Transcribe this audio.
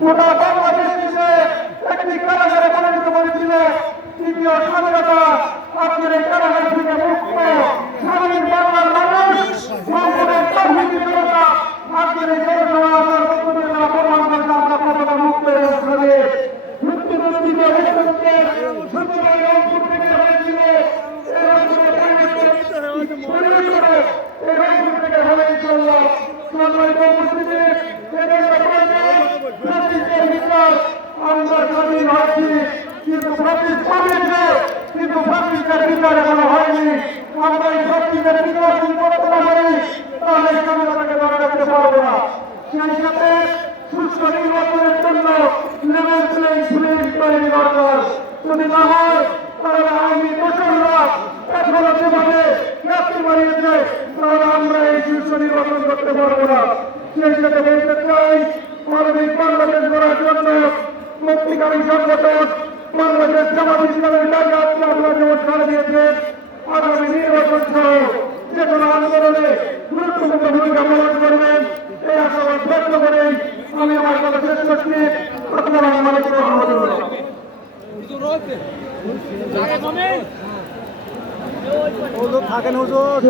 গোটা বাংলাদেশ দেশে একটি আমরা স্বাধীন হয়েছি কিন্তু ফাঁসির কমেছে কিন্তু ফাঁসিদের বিচার এখনও হয়নি আমরা এই ফাঁসিদের বিচার করতে সুস্থ নির্বাচনের জন্য লেভেল যদি না হয়, তাহলে আওয়ামী দোষররা এখনও যেভাবে বাড়িয়েছে তাহলে আমরা এই সুস্থ নির্বাচন করতে পারব না। সেই সাথে বলতে চাই, মানবিক বাংলাদেশ গড়ার জন্য মুক্তিকামী সংগঠন বাংলাদেশ জামাত ইসলামের আজকে আপনারা যেমন দিয়েছেন আগামী নির্বাচন সহ যে কোনো থাকেন হুজুর।